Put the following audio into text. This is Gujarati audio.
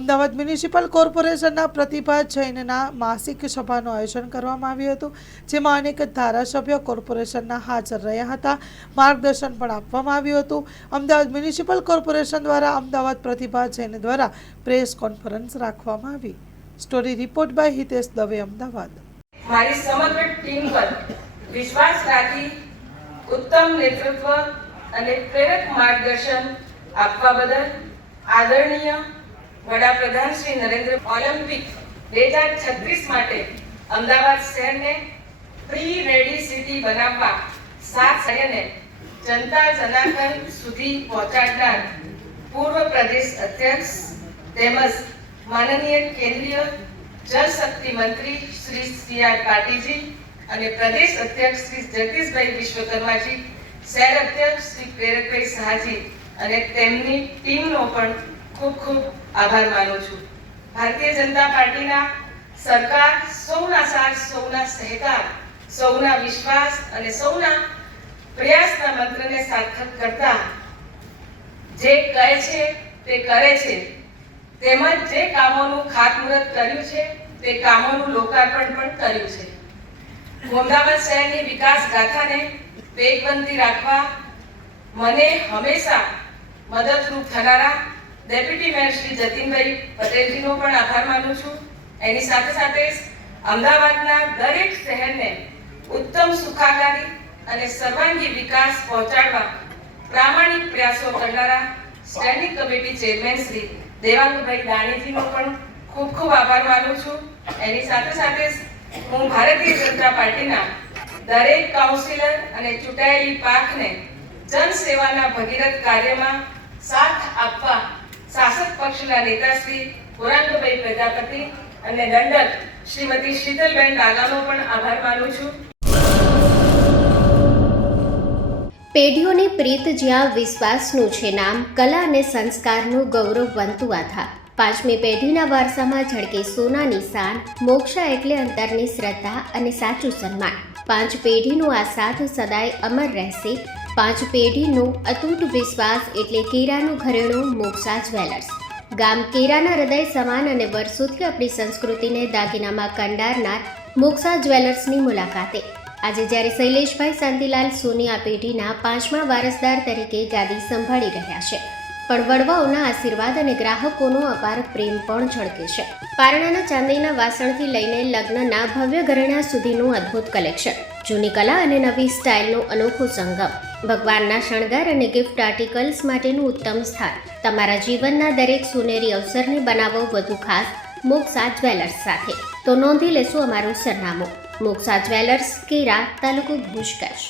અમદાવાદ મ્યુનિસિપલ કોર્પોરેશનના પ્રતિભા જૈનના માસિક સભાનું આયોજન કરવામાં આવ્યું હતું, જેમાં અનેક ધારાસભ્યો કોર્પોરેશનના હાજર રહ્યા હતા. માર્ગદર્શન પણ આપવામાં આવ્યું હતું. અમદાવાદ મ્યુનિસિપલ કોર્પોરેશન દ્વારા અમદાવાદ પ્રતિભા જૈન દ્વારા પ્રેસ કોન્ફરન્સ રાખવામાં આવી. Story report by Hitesh Dave, Ahmedabad. મારી સમગ્ર ટીમ પર વિશ્વાસ રાખી ઉત્તમ નેતૃત્વ અને પ્રેરક માર્ગદર્શન આપવા બદલ આદરણીય વડાપ્રધાન શ્રી નરેન્દ્ર ઓલિમ્પિક 2036 માટે અમદાવાદ શહેરને પ્રી રેડી સિટી બનાવવા સાત શહેરને જનતા જનાર્દન સુધી પહોંચાડનાર પૂર્વ પ્રદેશ અધ્યક્ષ તેમજ માનનીય કેન્દ્રીય જળશક્તિ મંત્રી શ્રી સી.આર. પાટીલજી અને પ્રદેશ અધ્યક્ષ શ્રી જગદીશભાઈ વિશ્વકર્માજી, શહેર અધ્યક્ષ શ્રી પ્રેરકભાઈ શાહજી અને તેમની ટીમનો પણ ખૂબ ખૂબ આભાર માનું છું. ભારતીય જનતા પાર્ટીના સરકાર સૌના સાથ, સૌના સહકાર, સૌના વિશ્વાસ અને સૌના પ્રયાસના મંત્રને સાર્થક કરતા જે કહે છે તે કરે છે, તેમજ જે કામોનું ખાતમુહૂર્ત કર્યું છે તે કામોનું લોકાર્પણ પણ કર્યું છે. અમદાવાદ શહેરની વિકાસ ગાથાને વેગવંતી રાખવા મને હંમેશા મદદરૂપ થનારા ડેપ્યુટી મેયર શ્રી જતીનભાઈ પટેલજીનો પણ આભાર માનું છું. એની સાથે સાથે અમદાવાદના દરેક શહેરને ઉત્તમ સુખાકારી અને સર્વાંગી વિકાસ પહોંચાડવા પ્રામાણિક પ્રયાસો કરનારા standing committee chairman Shri Devangbhai દાણીજીનો પણ ખૂબ ખૂબ આભાર માનું છું. એની સાથે સાથે હું ભારતીય જનતા પાર્ટીના દરેક કાઉન્સિલર અને ચૂંટાયેલી પાંખને જનસેવાના ભગીરથ કાર્યમાં સાથ આપવા શાસક પક્ષના નેતા શ્રી ગોરાંગભાઈ પ્રજાપતિ અને દંડક શ્રીમતી શીતલબેન ડાગાનો પણ આભાર માનું છું. પેઢીઓની પ્રીત જ્યાં વિશ્વાસનું છે નામ, કલા અને સંસ્કારનું ગૌરવવંતું આધાર. પાંચમી પેઢીના વારસામાં ઝળકે સોનાની શાન, મોક્ષા એટલે અંતરની શ્રદ્ધા અને સાચું સન્માન. પાંચ પેઢીનું આ સાથ સદાય અમર રહેશે. પાંચ પેઢીનું અતૂટ વિશ્વાસ એટલે કેરાનું ઘરેણું મોક્ષા જ્વેલર્સ. ગામ કેરાના હૃદય સમાન અને વર્ષોથી આપણી સંસ્કૃતિને દાગીનામાં કંડારનાર મોક્ષા જ્વેલર્સની મુલાકાતે આજે જ્યારે શૈલેષભાઈ શાંતિલાલ સોની આ પેઢીના પાંચમા વારસદાર તરીકે ગાદી સંભાળી રહ્યા છે, પણ વડવાઓના આશીર્વાદ અને ગ્રાહકોનો અપાર પ્રેમ પણ ઝળકે છે. પારણાના ચાંદીના વાસણથી લઈને લગ્નના ભવ્ય ઘરેણા સુધીનું અદ્ભુત કલેક્શન, જૂની કલા અને નવી સ્ટાઇલનો અનોખો સંગમ, ભગવાનના શણગાર અને ગિફ્ટ આર્ટિકલ્સ માટેનું ઉત્તમ સ્થાન. તમારા જીવનના દરેક સોનેરી અવસરને બનાવો વધુ ખાસ મોક્ષા જ્વેલર્સ સાથે. તો નોંધી લેશો અમારું સરનામું: મોક્ષા જ્વેલર્સ, કેરા, તાલુકો ભુજ, કચ્છ.